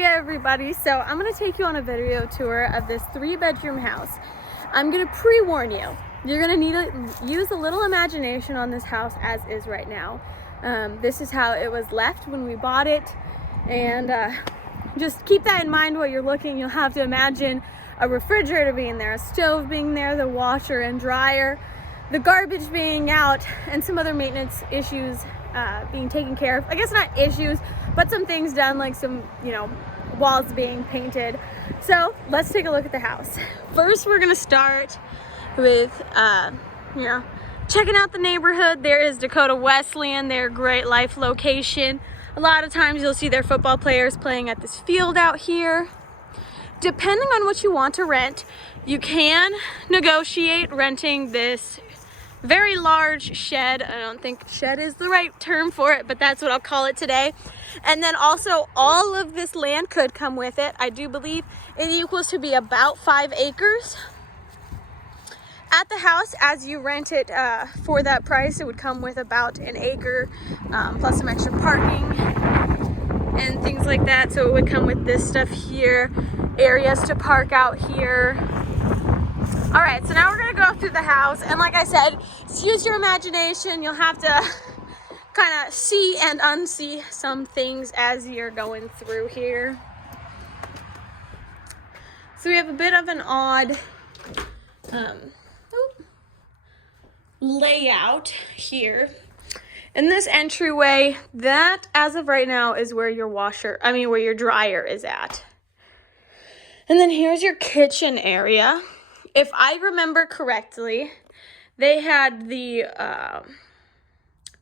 Hi everybody, so I'm going to take you on a video tour of this 3-bedroom house. I'm going to pre-warn you, you're going to need to use a little imagination on this house as is right now. This is how it was left when we bought it, and just keep that in mind while you're looking. You'll have to imagine a refrigerator being there, a stove being there, the washer and dryer, the garbage being out, and some other maintenance issues being taken care of. I guess not issues, but some things done, like some, walls being painted. So let's take a look at the house. First, we're gonna start with, checking out the neighborhood. There is Dakota Wesleyan, their Great Life location. A lot of times you'll see their football players playing at this field out here. Depending on what you want to rent, you can negotiate renting this very large shed. I don't think shed is the right term for it, but that's what I'll call it today. And then also all of this land could come with it. I do believe it equals to be about 5 acres. At the house, as you rent it for that price, it would come with about an acre plus some extra parking and things like that. So it would come with this stuff here, areas to park out here. All right, so now we're gonna go through the house, and like I said, just use your imagination. You'll have to kind of see and unsee some things as you're going through here. So we have a bit of an odd layout here. In this entryway, that as of right now is where your where your dryer is at. And then here's your kitchen area. If I remember correctly, they had the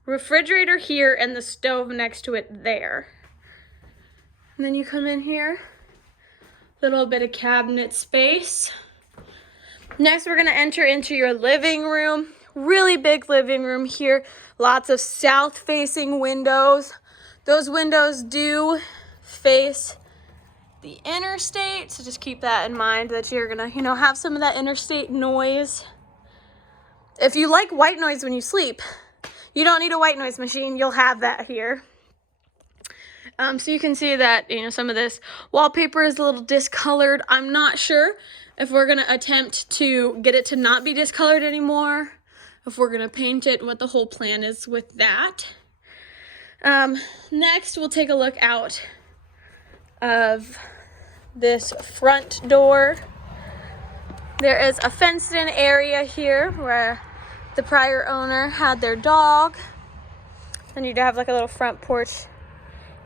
refrigerator here and the stove next to it there. And then you come in here, little bit of cabinet space. Next, we're gonna enter into your living room. Really big living room here. Lots of south-facing windows. Those windows do face the interstate, so just keep that in mind, that you're gonna, have some of that interstate noise. If you like white noise when you sleep, you don't need a white noise machine. You'll have that here. So you can see that, some of this wallpaper is a little discolored. I'm not sure if we're gonna attempt to get it to not be discolored anymore, if we're gonna paint it, what the whole plan is with that. Next, we'll take a look out of this front door. There is a fenced in area here where the prior owner had their dog. And you do have like a little front porch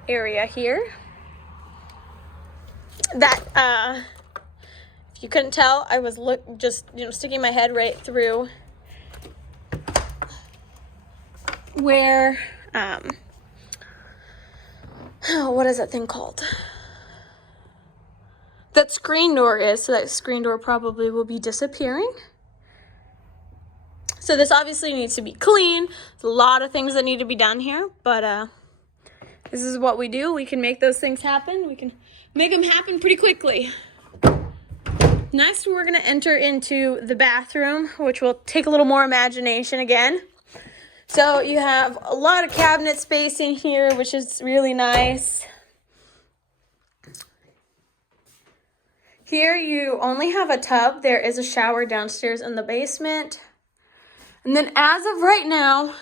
area here. That, if you couldn't tell, I was sticking my head right through where, what is that thing called? That screen door is, so that screen door probably will be disappearing. So this obviously needs to be clean. There's a lot of things that need to be done here, but this is what we do. We can make those things happen. We can make them happen pretty quickly. Next, we're gonna enter into the bathroom, which will take a little more imagination again. So you have a lot of cabinet spacing here, which is really nice. Here you only have a tub. There is a shower downstairs in the basement. And then as of right now,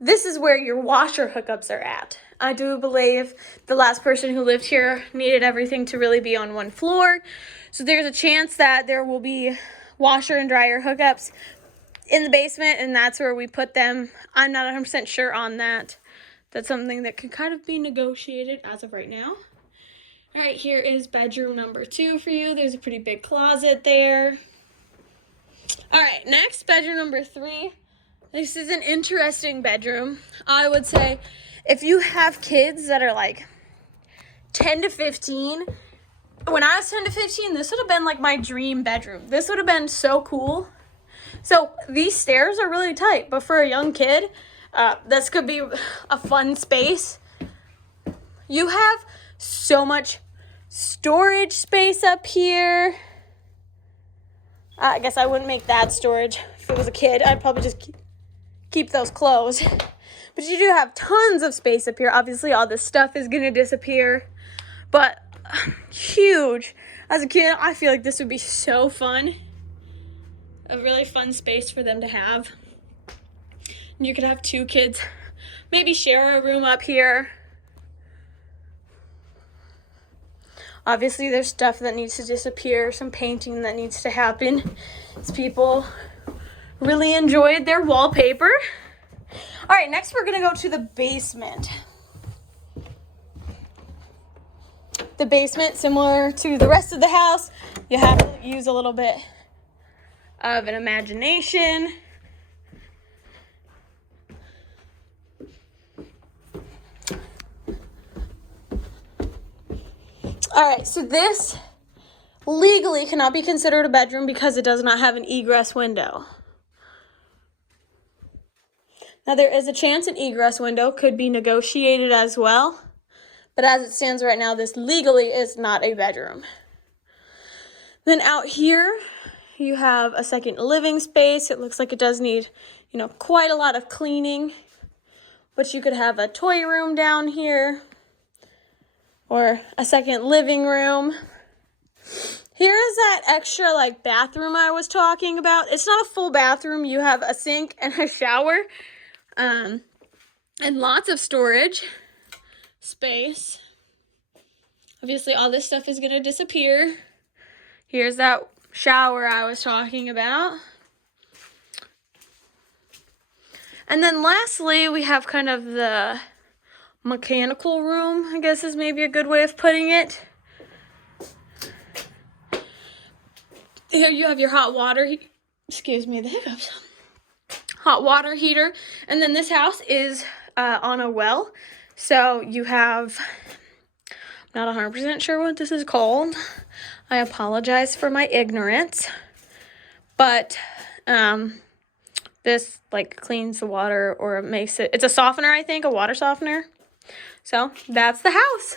this is where your washer hookups are at. I do believe the last person who lived here needed everything to really be on one floor. So there's a chance that there will be washer and dryer hookups in the basement, and that's where we put them. I'm not 100% sure on that. That's something that can kind of be negotiated as of right now. All right, here is bedroom number 2 for you. There's a pretty big closet there. All right, next, bedroom number 3. This is an interesting bedroom. I would say if you have kids that are like 10 to 15, when I was 10 to 15, this would have been like my dream bedroom. This would have been so cool. So these stairs are really tight, but for a young kid, this could be a fun space. You have so much storage space up here. I guess I wouldn't make that storage if it was a kid. I'd probably just keep those clothes. But you do have tons of space up here. Obviously, all this stuff is going to disappear. but huge. As a kid, I feel like this would be so fun. A really fun space for them to have. And you could have 2 kids, maybe share a room up here. Obviously, there's stuff that needs to disappear, some painting that needs to happen. These people really enjoyed their wallpaper. All right, next we're gonna go to the basement. The basement, similar to the rest of the house, you have to use a little bit of an imagination. All right, so this legally cannot be considered a bedroom because it does not have an egress window. Now, there is a chance an egress window could be negotiated as well, but as it stands right now, this legally is not a bedroom. Then out here, you have a second living space. It looks like it does need, quite a lot of cleaning, but you could have a toy room down here or a second living room. Here is that extra bathroom I was talking about. It's not a full bathroom. You have a sink and a shower, and lots of storage space. Obviously, all this stuff is going to disappear. Here's that shower I was talking about. And then lastly, we have kind of the mechanical room, I guess is maybe a good way of putting it. Here you have your hot water, excuse me, the hiccups. Hot water heater. And then this house is on a well. So you have, I'm not 100% sure what this is called. I apologize for my ignorance. But this cleans the water or makes it, it's a softener, I think, a water softener. So that's the house.